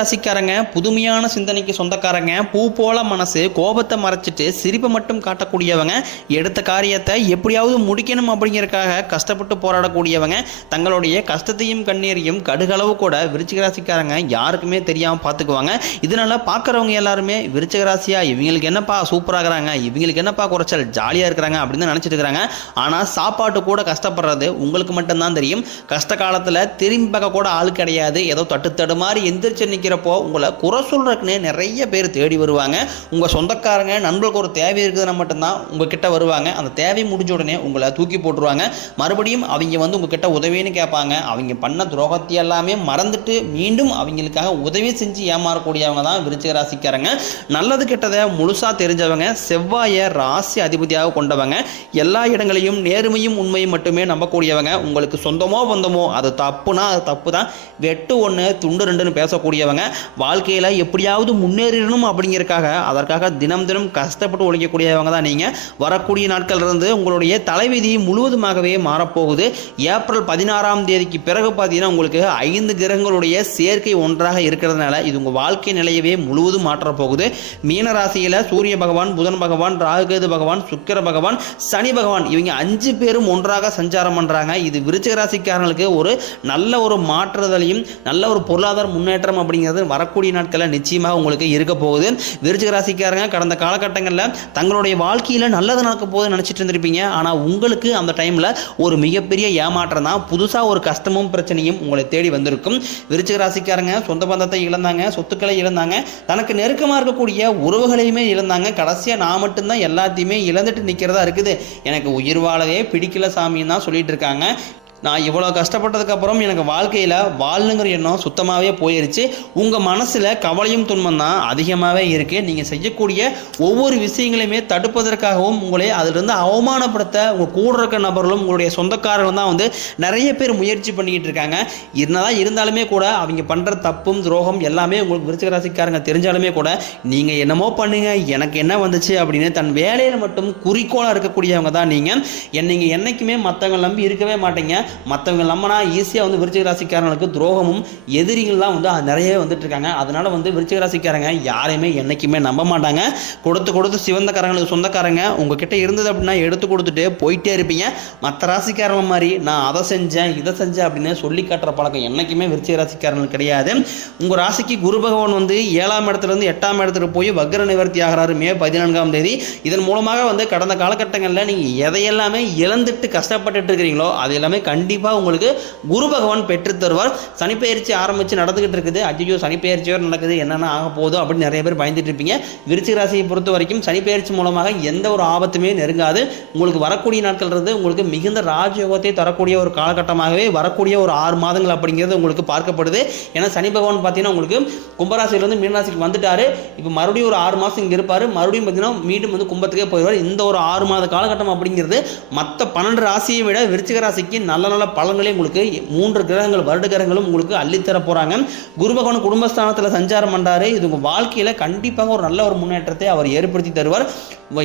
ராசிக்காரங்க புதுமையான சிந்தனைக்கு சொந்தக்காரங்க பூ போல மனசு கோபத்தை மறைச்சிட்டு சிரிப்பை மட்டும் காட்டக்கூடியவங்க எடுத்த காரியத்தை எப்படியாவது முடிக்கணும் அப்படிங்கிறதுக்காக கஷ்டப்பட்டு போராடக்கூடியவங்க தங்களுடைய கஷ்டத்தையும் கண்ணீரையும் கடுகளவு கூட விருச்சிக ராசிக்காரங்க யாருக்குமே தெரியாமல் பார்த்துக்குவாங்க. இதனால பார்க்குறவங்க எல்லாருமே விருச்சிக ராசியா இவங்களுக்கு என்னப்பா சூப்பராகிறாங்க இவங்களுக்கு என்னப்பா குறைச்சல் ஜாலியாக இருக்கிறாங்க அப்படின்னு தான் நினச்சிட்டு இருக்கிறாங்க. ஆனால் சாப்பாட்டு கூட கஷ்டப்படுறது உங்களுக்கு மட்டும்தான் தெரியும். கஷ்ட காலத்தில் திரும்பி பார்க்க கூட ஆள் கிடையாது. ஏதோ தட்டு தடுமாறி எந்திரிச்சு எந்திரிச்சு நிற்கிறப்போ உங்களை குறை சொல்றதுக்குன்னே நிறைய பேர் தேடி வருவாங்க. உங்கள் சொந்தக்காரங்க நண்பர்களுக்கு ஒரு தேவை இருக்குதுன்னா மட்டும்தான் உங்ககிட்ட வருவாங்க. அந்த தேவை முடிஞ்ச உடனே உங்களை தூக்கி போட்டுருவாங்க. மறுபடியும் அவங்க வந்து உங்ககிட்ட உதவின்னு கேட்பாங்க. அவங்க பண்ண துரோகத்தை எல்லாமே மறந்துட்டு மீண்டும் அவங்களுக்காக உதவி செஞ்சு ஏமாறக்கூடியவங்க தான் விருச்சிக ராசிக்காரங்க. நல்லது கெட்டதை முழுசாக தெரிஞ்சவங்க செவ்வாயை ராசி அதிபதியாக கொண்டவங்க. எல்லா இடங்களையும் நேர்மையும் உண்மையும் மட்டுமே நம்பக்கூடியவங்க. உங்களுக்கு சொந்தமோ பந்தமோ அது தப்புனா அது தப்பு தான் வெட்டு ஒன்று துண்டு ரெண்டுன்னு பேசக்கூடியவங்க. வாழ்க்கையில் எப்படியாவது முன்னேறிடணும் அப்படிங்கிறக்காக அதற்காக தினம் தினம் கஷ்டப்பட்டு உழைக்கக்கூடியவங்க தான் நீங்கள் வரக்கூடிய நாட்கள் இருந்து உங்களுடைய தலைவிதி முழுவதுமாகவே மாறப்போகுது. ஏப்ரல் பதினாறாம் தேதிக்கு பிறகு பார்த்தீங்கன்னா உங்களுக்கு ஐந்து கிரகங்களுடைய சேர்க்கை ஒன்றாக இருக்கிறதுனால இது உங்கள் வாழ்க்கை நிலையவே முழுவதும் மாற்றப் போகுது மீன ராசியில் சூரிய பகவான் புதன் பகவான் ராகுகேது பகவான் சுக்கிர பகவான் சனி பகவான் இவங்க அஞ்சு பேரும் ஒன்றாக சஞ்சாரம் பண்ணுறாங்க இது விருச்சிக ராசிக்காரங்களுக்கு ஒரு நல்ல ஒரு மாற்றுதலையும் நல்ல ஒரு பொருளாதார முன்னேற்றம் அப்படிங்கிற அப்படிங்கிறது வரக்கூடிய நாட்களில் நிச்சயமாக உங்களுக்கு இருக்க போகுது. விருச்சிக ராசிக்காரங்க கடந்த காலகட்டங்களில் தங்களுடைய வாழ்க்கையில் நல்லது நடக்க போகுது நினச்சிட்டு இருந்திருப்பீங்க. ஆனால் உங்களுக்கு அந்த டைமில் ஒரு மிகப்பெரிய ஏமாற்றம் தான். புதுசாக ஒரு கஷ்டமும் பிரச்சனையும் உங்களை தேடி வந்திருக்கும். விருச்சிக ராசிக்காரங்க சொந்த பந்தத்தை இழந்தாங்க சொத்துக்களை இழந்தாங்க. தனக்கு நெருக்கமாக இருக்கக்கூடிய உறவுகளையுமே இழந்தாங்க. கடைசியாக நான் மட்டும்தான் எல்லாத்தையுமே இழந்துட்டு நிற்கிறதா இருக்குது. எனக்கு உயிர் வாழவே பிடிக்கல சாமின்னு தான் சொல்லிட்டு இருக்காங்க. நான் இவ்வளோ கஷ்டப்பட்டதுக்கப்புறம் எனக்கு வாழ்க்கையில் வாழணுங்கிற எண்ணம் சுத்தமாகவே போயிருச்சு. உங்கள் மனசில் கவலையும் துன்பம் தான் அதிகமாகவே இருக்குது நீங்கள் செய்யக்கூடிய ஒவ்வொரு விஷயங்களையுமே தடுப்பதற்காகவும் உங்களை அதிலிருந்து அவமானப்படுத்த உங்கள் கூட இருக்க நபர்களும் உங்களுடைய சொந்தக்காரர்களும் தான் வந்து நிறைய பேர் முயற்சி பண்ணிக்கிட்டு இருக்காங்க. என்னதான் இருந்தாலுமே கூட அவங்க பண்ணுற தப்பும் துரோகம் எல்லாமே உங்களுக்கு விருச்சிக ராசிக்காரங்க தெரிஞ்சாலுமே கூட நீங்கள் என்னமோ பண்ணுங்கள் எனக்கு என்ன வந்துச்சு அப்படின்னு தன் வேலையில் மட்டும் குறிக்கோளாக இருக்கக்கூடியவங்க தான் நீங்கள் நீங்கள் என்றைக்குமே மற்றவங்க நம்பி இருக்கவே மாட்டீங்க. மற்றவங்க நம்பினா ஈஸியாக வந்து விருச்சிக ராசிக்காரங்களுக்கு துரோகமும் எதிரிகள்லாம் வந்து நிறையவே வந்துட்டு இருக்காங்க அதனால வந்து விருச்சிக ராசிக்காரங்க யாரையுமே என்னைக்குமே நம்ப மாட்டாங்க. கொடுத்து கொடுத்து சிவந்தக்காரங்களுக்கு சொந்தக்காரங்க உங்ககிட்ட இருந்தது அப்படின்னா எடுத்து கொடுத்துட்டு போயிட்டே இருப்பீங்க. மற்ற ராசிக்காரங்க மாதிரி நான் அதை செஞ்சேன் இதை செஞ்சேன் அப்படின்னு சொல்லி காட்டுற பழக்கம் என்னைக்குமே விருச்சிக ராசிக்காரங்களுக்கு கிடையாது. உங்கள் ராசிக்கு குரு பகவான் வந்து ஏழாம் இடத்துல இருந்து எட்டாம் இடத்துக்கு போய் வக்ர நிவர்த்தி ஆகிறாரு. மே பதினான்காம் தேதி. இதன் மூலமாக வந்து கடந்த காலகட்டங்களில் நீங்கள் எதையெல்லாமே இழந்துட்டு கஷ்டப்பட்டுட்டு இருக்கிறீங்களோ அது எல்லாமே கண்டிப்பாக உங்களுக்கு குரு பகவான் பெற்று தருவார். சனிப்பெயர்ச்சி ஆரம்பித்து நடந்துகிட்டு இருக்குது. அஜிஜோ சனிப்பெயர்ச்சி வேறு நடக்குது. என்னென்ன ஆக போகுதோ அப்படின்னு நிறைய பேர் பயந்துட்டு இருப்பீங்க. விருச்சிக ராசியை பொறுத்த வரைக்கும் சனிப்பெயர்ச்சி மூலமாக எந்த ஒரு ஆபத்துமே நெருங்காது. உங்களுக்கு வரக்கூடிய நாட்கள் இருந்து உங்களுக்கு மிகுந்த ராஜயோகத்தை தரக்கூடிய ஒரு காலகட்டமாகவே வரக்கூடிய ஒரு ஆறு மாதங்கள் அப்படிங்கிறது உங்களுக்கு பார்க்கப்படுது. ஏன்னா சனி பகவான் பார்த்தீங்கன்னா உங்களுக்கு கும்பராசியிலேருந்து மீனராசிக்கு வந்துட்டாரு. இப்போ மறுபடியும் ஒரு ஆறு மாதம் இங்கே இருப்பார். மறுபடியும் பார்த்தீங்கன்னா மீண்டும் வந்து கும்பத்துக்கே போயிடுவார். இந்த ஒரு ஆறு மாத காலகட்டம் அப்படிங்கிறது மற்ற பன்னெண்டு ராசியை விட விருச்சிக ராசிக்கு நல்ல நல்ல பலன்களையும் உங்களுக்கு மூன்று கிரகங்கள் வருட கிரகங்களும் உங்களுக்கு அள்ளித்தர போகிறாங்க குருபகவன் குடும்பஸ்தானத்தில் சஞ்சாரம் பண்ணுறாரு இது உங்கள் வாழ்க்கையில் கண்டிப்பாக ஒரு நல்ல ஒரு முன்னேற்றத்தை அவர் ஏற்படுத்தி தருவார்.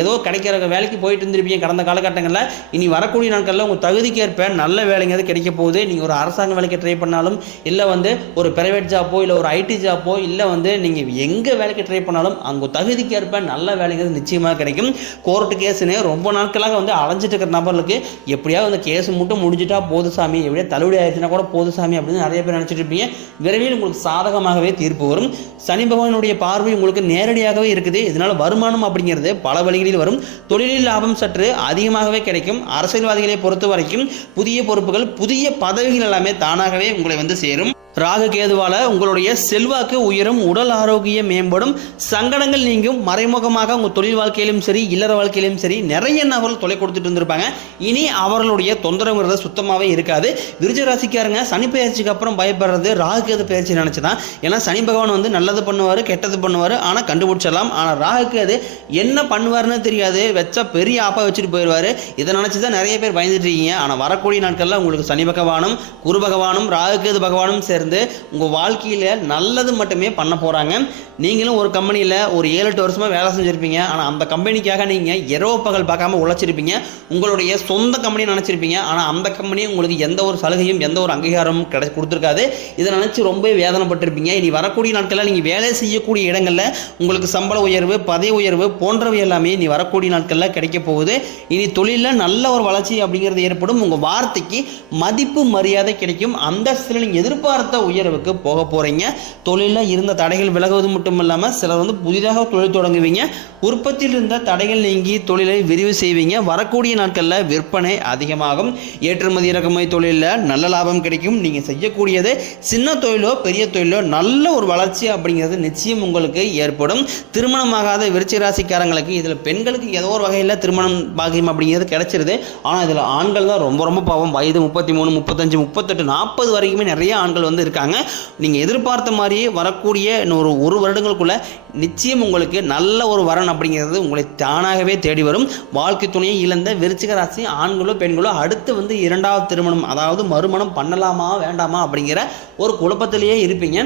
ஏதோ கிடைக்கிற வேலைக்கு போயிட்டு இருந்திருப்பீங்க கடந்த காலகட்டங்களில். இனி வரக்கூடிய நாட்களில் உங்கள் தகுதிக்கு ஏற்ப நல்ல வேலைங்கிறது கிடைக்க போகுது. நீங்கள் ஒரு அரசாங்க வேலைக்கு ட்ரை பண்ணாலும் இல்லை வந்து ஒரு பிரைவேட் ஜாப்போ இல்லை ஒரு ஐடி ஜாப்போ இல்லை வந்து நீங்கள் எங்கே வேலைக்கு ட்ரை பண்ணாலும் அங்கே தகுதிக்கு ஏற்ப நல்ல வேலைங்கிறது நிச்சயமாக கிடைக்கும். கோர்ட்டு கேஸுன்னு ரொம்ப நாட்களாக வந்து அலைஞ்சிட்டு இருக்கிற நபர்களுக்கு எப்படியாவது அந்த கேஸ் மட்டும் முடிஞ்சிட்டா போது சாமி எப்படியா தள்ளுபடி ஆயிடுச்சுன்னா கூட போது சாமி அப்படின்னு நிறைய பேர் நினச்சிட்டு இருப்பீங்க. விரைவில் உங்களுக்கு சாதகமாகவே தீர்ப்பு வரும். சனி பகவானுடைய பார்வை உங்களுக்கு நேரடியாகவே இருக்குது. இதனால் வருமானம் அப்படிங்கிறது பல வழிகளில் வரும். தொழிலில் லாபம் சற்று அதிகமாகவே கிடைக்கும். அரசியல்வாதிகளை பொறுத்த வரைக்கும் புதிய பொறுப்புகள் புதிய பதவிகள் எல்லாமே தானாகவே உங்களை வந்து சேரும். ராகு கேதுவால உங்களுடைய செல்வாக்கு உயரும் உடல் ஆரோக்கியம் மேம்படும் சங்கடங்கள் நீங்கும் மறைமுகமாக உங்கள் தொழில் வாழ்க்கையிலும் சரி இல்லற வாழ்க்கையிலும் சரி நிறைய நபர்கள் தொலை கொடுத்துட்டு இருந்திருப்பாங்க. இனி அவர்களுடைய தொந்தரவுங்கிறது சுத்தமாகவே இருக்காது. விருச்ச ராசிக்காரங்க சனி பயிற்சிக்கு அப்புறம் பயப்படுறது ராகு கேது பயிற்சி நினச்சி தான் ஏன்னா சனி பகவான் வந்து நல்லது பண்ணுவார் கெட்டது பண்ணுவார் ஆனால் கண்டுபிடிச்சிடலாம். ஆனால் ராகு கேது என்ன பண்ணுவார்னு தெரியாது. வச்சா பெரிய ஆப்பா வச்சுட்டு போயிடுவார் இதை நினச்சி தான் நிறைய பேர் பயந்துட்டு இருக்கீங்க. ஆனால் வரக்கூடிய நாட்களில் உங்களுக்கு சனி பகவானும் குரு பகவானும் ராகு கேது பகவானும் சேர்ந்து இருந்து உங்கள் வாழ்க்கையில் நல்லது மட்டுமே பண்ண போகிறாங்க நீங்களும் ஒரு கம்பெனியில் ஒரு ஏழு எட்டு வருஷமாக வேலை செஞ்சுருப்பீங்க. ஆனால் அந்த கம்பெனிக்காக நீங்கள் இரவு பகல் பார்க்காம உழைச்சிருப்பீங்க. உங்களுடைய சொந்த கம்பெனி நினச்சிருப்பீங்க. ஆனால் அந்த கம்பெனி உங்களுக்கு எந்த ஒரு சலுகையும் எந்த ஒரு அங்கீகாரமும் கிடை கொடுத்துருக்காது. இதை நினச்சி ரொம்ப வேதனைப்பட்டிருப்பீங்க. இனி வரக்கூடிய நாட்களில் நீங்கள் வேலை செய்யக்கூடிய இடங்களில் உங்களுக்கு சம்பள உயர்வு பதவி உயர்வு போன்றவை எல்லாமே இனி வரக்கூடிய நாட்களில் கிடைக்க போகுது. இனி தொழிலில் நல்ல ஒரு வளர்ச்சி அப்படிங்கிறது ஏற்படும். உங்கள் வார்த்தைக்கு மதிப்பு மரியாதை கிடைக்கும். அந்தஸ்தில் நீங்கள் எதிர்பார்த்த உயர்வுக்கு போக போகிறீங்க தொழிலில் இருந்த தடைகள் விலகுவது மட்டும் இல்லாமல் சிலர் வந்து புதிதாக தொழில் தொடங்குவீங்க. உற்பத்தியில் இருந்த தடைகள் நீங்கி தொழிலை விரிவு செய்வீங்க. வரக்கூடிய நாட்களில் விற்பனை அதிகமாகும். ஏற்றுமதி இறக்குமதி தொழிலில் நல்ல லாபம் கிடைக்கும். நீங்கள் செய்யக்கூடியது சின்ன தொழிலோ பெரிய தொழிலோ நல்ல ஒரு வளர்ச்சி அப்படிங்கிறது நிச்சயம் உங்களுக்கு ஏற்படும். திருமணமாகாத விருச்சிக ராசிக்காரங்களுக்கு இதில் பெண்களுக்கு ஏதோ ஒரு வகையில் திருமணம் பாக்கியம் அப்படிங்கிறது கிடைச்சிருது. ஆனால் இதில் ஆண்கள் தான் ரொம்ப ரொம்ப பாவம். வயது முப்பத்தி மூணு முப்பத்தஞ்சு முப்பத்தெட்டு நாற்பது வரைக்குமே நிறைய ஆண்கள் வந்து இருக்காங்க நீங்கள் எதிர்பார்த்த மாதிரியே வரக்கூடிய இன்னொரு ஒரு வருடங்களுக்குள்ள நிச்சயம் உங்களுக்கு நல்ல ஒரு வரன் அப்படிங்கிறது உங்களை தானாகவே தேடி வரும். வாழ்க்கை துணையை இழந்த விருச்சிக ராசி ஆண்களோ பெண்களோ அடுத்து வந்து இரண்டாவது திருமணம் அதாவது மறுமணம் பண்ணலாமா வேண்டாமா அப்படிங்கிற ஒரு குழப்பத்திலேயே இருப்பீங்க.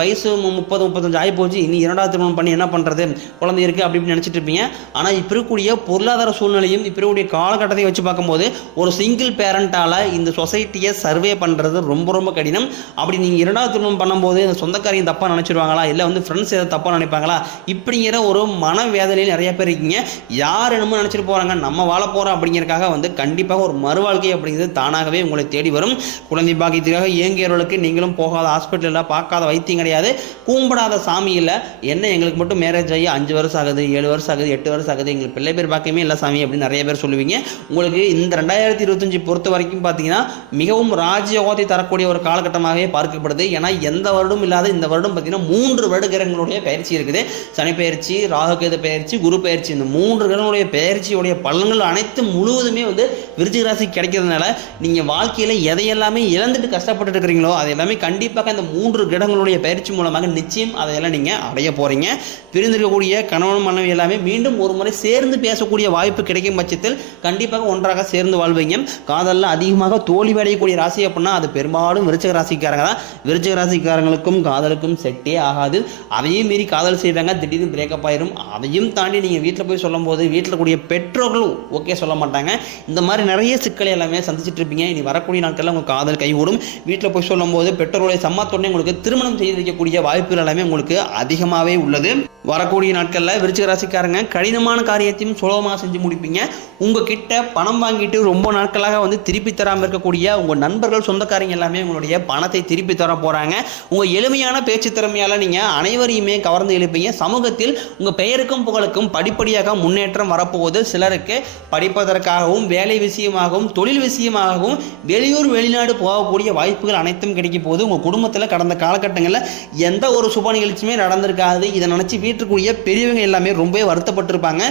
வயசு முப்பது முப்பத்தஞ்சு ஆகி போச்சு இனி இரண்டாவது திருமணம் பண்ணி என்ன பண்ணுறது குழந்தை இருக்குது அப்படி நினச்சிட்டு இருப்பீங்க. ஆனால் இப்போ இருக்கக்கூடிய பொருளாதார சூழ்நிலையும் இப்போ இருக்கக்கூடிய காலகட்டத்தை வச்சு பார்க்கும்போது ஒரு சிங்கிள் பேரண்டால் இந்த சொசைட்டியை சர்வே பண்ணுறது ரொம்ப ரொம்ப கடினம். அப்படி நீங்கள் இரண்டாவது திருமணம் பண்ணும்போது இந்த சொந்தக்காரையும் தப்பாக நினச்சிருவாங்களா? இல்லை வந்து ஃப்ரெண்ட்ஸ் எதாவது தப்பாக நினைப்பாங்களா? இப்படிங்கிற ஒரு மனவேதனையில் நிறைய பேர் இருக்கீங்க. யார் என்னமோ நினச்சிட்டு போகிறாங்க நம்ம வாழ போகிறோம் அப்படிங்கிறதுக்காக வந்து கண்டிப்பாக ஒரு மறுவாழ்க்கை அப்படிங்கிறது தானாகவே உங்களை தேடி வரும். குழந்தை பாக்கியத்துக்காக இயங்கியவர்களுக்கு நீங்களும் போகாத ஹாஸ்பிட்டலில் பார்க்காத வைத்தியம் கிடையாது. கூம்பிடாத சாமி இல்லை. என்ன எங்களுக்கு மட்டும் மேரேஜ் ஆகி அஞ்சு வருஷம் ஆகுது ஏழு வருஷம் ஆகுது எட்டு வருஷம் ஆகுது. எங்களுக்கு பிள்ளை பேர் பார்க்கவே இல்லை சாமி அப்படின்னு நிறைய பேர் சொல்லுவீங்க. உங்களுக்கு இந்த ரெண்டாயிரத்தி இருபத்தஞ்சு பொறுத்த வரைக்கும் பார்த்தீங்கன்னா மிகவும் ராஜயோகத்தை தரக்கூடிய ஒரு காலகட்டமாகவே பார்க்கப்படுது. ஏன்னா எந்த வருடம் இல்லாத இந்த வருடம் பார்த்தீங்கன்னா மூன்று வருட கிரகங்களுடைய பயிற்சி இருக்குது. சனி பயிற்சி ராகுகேது பயிற்சி குரு பயிற்சி. இந்த மூன்று கிரகங்களுடைய பயிற்சியுடைய பலன்கள் அனைத்து முழுவதுமே வந்து விருச்சிக ராசி கிடைக்கிறதுனால நீங்கள் வாழ்க்கையில் எதையெல்லாமே இழந்துட்டு கஷ்டப்பட்டு இருக்கிறீங்களோ அது எல்லாமே கண்டிப்பாக இந்த மூன்று கிரகங்களுடைய பயிற்சி மூலமாக நிச்சயம் அதையெல்லாம் நீங்கள் அடைய போகிறீங்க பிரிந்திருக்கக்கூடிய கணவன் மனைவி எல்லாமே மீண்டும் ஒரு முறை சேர்ந்து பேசக்கூடிய வாய்ப்பு கிடைக்கும் பட்சத்தில் கண்டிப்பாக ஒன்றாக சேர்ந்து வாழ்வீங்க. காதலில் அதிகமாக தோல்வி அடையக்கூடிய ராசி அப்படின்னா அது பெரும்பாலும் விருச்சிக ராசிக்காரங்க தான் விருச்சிக ராசிக்காரங்களுக்கும் காதலுக்கும் செட்டே ஆகாது. அதையும் மீறி காதல் செய்வாங்க திடீர்னு பிரேக்கப் ஆயிரும். அதையும் தாண்டி நீங்கள் வீட்டில் போய் சொல்லும் போது வீட்டில் கூடிய பெற்றோர்கள் ஓகே சொல்ல மாட்டாங்க. இந்த மாதிரி நிறைய சிக்கலை எல்லாமே சந்திச்சிட்டு இருப்பீங்க. இனி வரக்கூடிய நாட்களில் உங்கள் காதல் கைகூடும். வீட்டில் போய் சொல்லும்போது பெற்றோருடைய சம்மத்தோடனே உங்களுக்கு திருமணம் செய்து வைக்கக்கூடிய வாய்ப்புகள் எல்லாமே உங்களுக்கு அதிகமாகவே உள்ளது. வரக்கூடிய நாட்களில் விருச்சிக ராசிக்காரங்க கடினமான காரியத்தையும் சுலபமாக செஞ்சு முடிப்பீங்க. உங்ககிட்ட பணம் வாங்கிட்டு ரொம்ப நாட்களாக வந்து திருப்பி தராமல் இருக்கக்கூடிய உங்கள் நண்பர்கள் சொந்தக்காரங்க எல்லாமே உங்களுடைய பணத்தை திருப்பி தர போகிறாங்க உங்கள் எளிமையான பேச்சு திறமையால் நீங்கள் அனைவரையுமே கவர்ந்து எழுப்பீங்க. சமூகத்தில் உங்கள் பெயருக்கும் புகழுக்கும் படிப்படியாக முன்னேற்றம் வரப்போகுது. சிலருக்கு படிப்பதற்காகவும் வேலை விஷயமாகவும் தொழில் விஷயமாகவும் வெளியூர் வெளிநாடு போகக்கூடிய வாய்ப்புகள் அனைத்தும் கிடைக்க போகுது. உங்கள் குடும்பத்தில் கடந்த காலகட்டங்களில் எந்த ஒரு சுப நிகழ்ச்சியுமே நடந்திருக்காது. இதை நினச்சி வீட்டுக்குரிய பெரியவங்க எல்லாமே ரொம்பவே வருத்தப்பட்டிருப்பாங்க.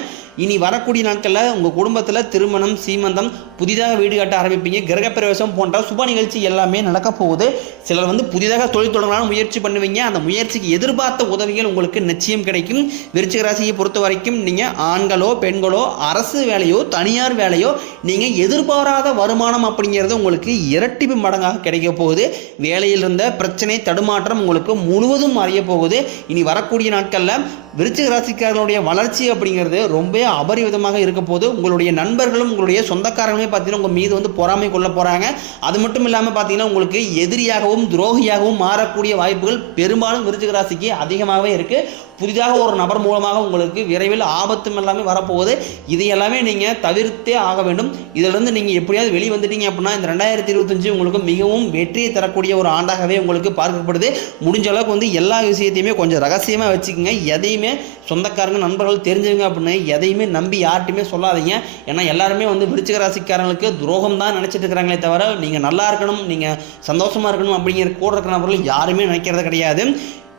இனி வரக்கூடிய நாட்களில் உங்கள் குடும்பத்தில் திருமணம் சீமந்தம் புதிதாக வீடு கட்ட ஆரம்பிப்பீங்க. கிரகப்பிரவேசம் போன்ற சுப நிகழ்ச்சி எல்லாமே நடக்க போகுது. சிலர் வந்து புதிதாக தொழில் தொடங்கலாம் முயற்சி பண்ணுவீங்க. அந்த முயற்சிக்கு எதிர்பார்த்த உதவிகள் உங்களுக்கு நிச்சயம் கிடைக்கும். விருச்சிக ராசியை பொறுத்த வரைக்கும் நீங்கள் ஆண்களோ பெண்களோ அரசு வேலையோ தனியார் வேலையோ நீங்கள் எதிர்பாராத வருமானம் அப்படிங்கிறது உங்களுக்கு இரட்டிப்பு மடங்காக கிடைக்க போகுது. வேலையில் இருந்த பிரச்சனை தடுமாற்றம் உங்களுக்கு முழுவதும் அறிய போகுது. இனி வரக்கூடிய நாட்களில் விருச்சிக ராசிக்காரர்களுடைய வளர்ச்சி அப்படிங்கிறது ரொம்ப அபரிவிதமாக இருக்க போது உங்களுடைய நண்பர்களும் உங்களுடைய சொந்தக்காரங்களுமே பார்த்தீங்கன்னா உங்கள் மீது வந்து பொறாமை கொள்ள போகிறாங்க அது மட்டும் இல்லாமல் பார்த்தீங்கன்னா உங்களுக்கு எதிரியாகவும் துரோகியாகவும் மாறக்கூடிய வாய்ப்புகள் பெரும்பாலும் விருச்சிக ராசிக்கு அதிகமாகவே இருக்குது புதிதாக ஒரு நபர் மூலமாக உங்களுக்கு விரைவில் ஆபத்தும் எல்லாமே வரப்போகுது. இது எல்லாமே நீங்கள் தவிர்த்தே ஆக வேண்டும். இதிலிருந்து நீங்கள் எப்படியாவது வெளியே வந்துட்டீங்க அப்படின்னா இந்த ரெண்டாயிரத்தி இருபத்தஞ்சு உங்களுக்கு மிகவும் வெற்றியை தரக்கூடிய ஒரு ஆண்டாகவே உங்களுக்கு பார்க்கப்படுது. முடிஞ்ச அளவுக்கு வந்து எல்லா விஷயத்தையுமே கொஞ்சம் ரகசியமாக வச்சுக்கோங்க. எதையுமே சொந்தக்காரங்க நண்பர்கள் தெரிஞ்சவங்க அப்படின்னு எதையுமே நம்பி யார்கிட்டையுமே சொல்லாதீங்க. ஏன்னா எல்லாருமே வந்து விருச்சிக ராசிக்காரங்களுக்கு துரோகம் தான் நினச்சிட்டு இருக்கிறாங்களே தவிர நீங்கள் நல்லா இருக்கணும் நீங்கள் சந்தோஷமாக இருக்கணும் அப்படிங்கிற கூட இருக்கிற நபர்கள் யாருமே நினைக்கிறது கிடையாது.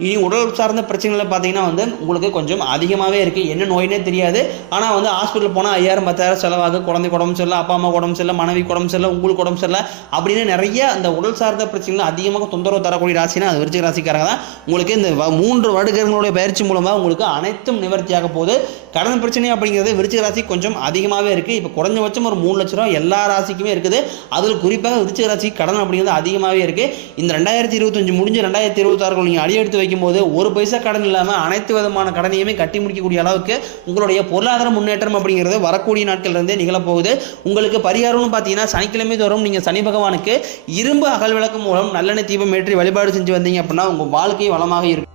இனி உடல் சார்ந்த பிரச்சனைகளை பார்த்தீங்கன்னா வந்து உங்களுக்கு கொஞ்சம் அதிகமாகவே இருக்குது என்ன நோயினே தெரியாது. ஆனால் வந்து ஹாஸ்பிட்டல் போனால் ஐயாயிரம் பத்தாயிரம் செலவாக குழந்தைக்கு உடம்பு சரியில்லை அப்பா அம்மா உடம்பு சரியில்லை மனைவி உடம்பு சரியில்லை உங்களுக்கு உடம்பு சரியில்லை அப்படின்னு நிறைய அந்த உடல் சார்ந்த பிரச்சனைகள் அதிகமாக தொந்தரவு தரக்கூடிய ராசினா அது விருச்சிக ராசிக்காரங்க தான். உங்களுக்கு இந்த மூன்று வருடங்களுடைய பயிற்சி மூலமாக உங்களுக்கு அனைத்தும் நிவர்த்தியாக போகுது. கடன் பிரச்சனை அப்படிங்கிறது விருச்சிக ராசி கொஞ்சம் அதிகமாகவே இருக்குது இப்போ குறைஞ்சபட்சம் ஒரு மூணு லட்ச ரூபா எல்லா ராசிக்குமே இருக்குது. அதில் குறிப்பாக விருச்சிக ராசி கடன் அப்படிங்கிறது அதிகமாகவே இருக்குது இந்த ரெண்டாயிரத்தி இருபத்தஞ்சு முடிஞ்சு ரெண்டாயிரத்தி இருபத்தாறுக்குள் நீங்கள் அடி எடுத்து வைக்கும்போது ஒரு பைசா கடன் இல்லாமல் அனைத்து விதமான கடனையுமே கட்டி முடிக்கக்கூடிய அளவுக்கு உங்களுடைய பொருளாதார முன்னேற்றம் அப்படிங்கிறது வரக்கூடிய நாட்கள் இருந்தே நிகழப்போகுது. உங்களுக்கு பரிகாரம்னு பார்த்தீங்கன்னா சனிக்கிழமை தோறும் நீங்கள் சனி பகவானுக்கு இரும்பு அகல் விளக்கு மூலம் நல்லெண்ணெய் தீபம் ஏற்றி வழிபாடு செஞ்சு வந்தீங்க அப்படின்னா உங்கள் வாழ்க்கை வளமாக இருக்கும்.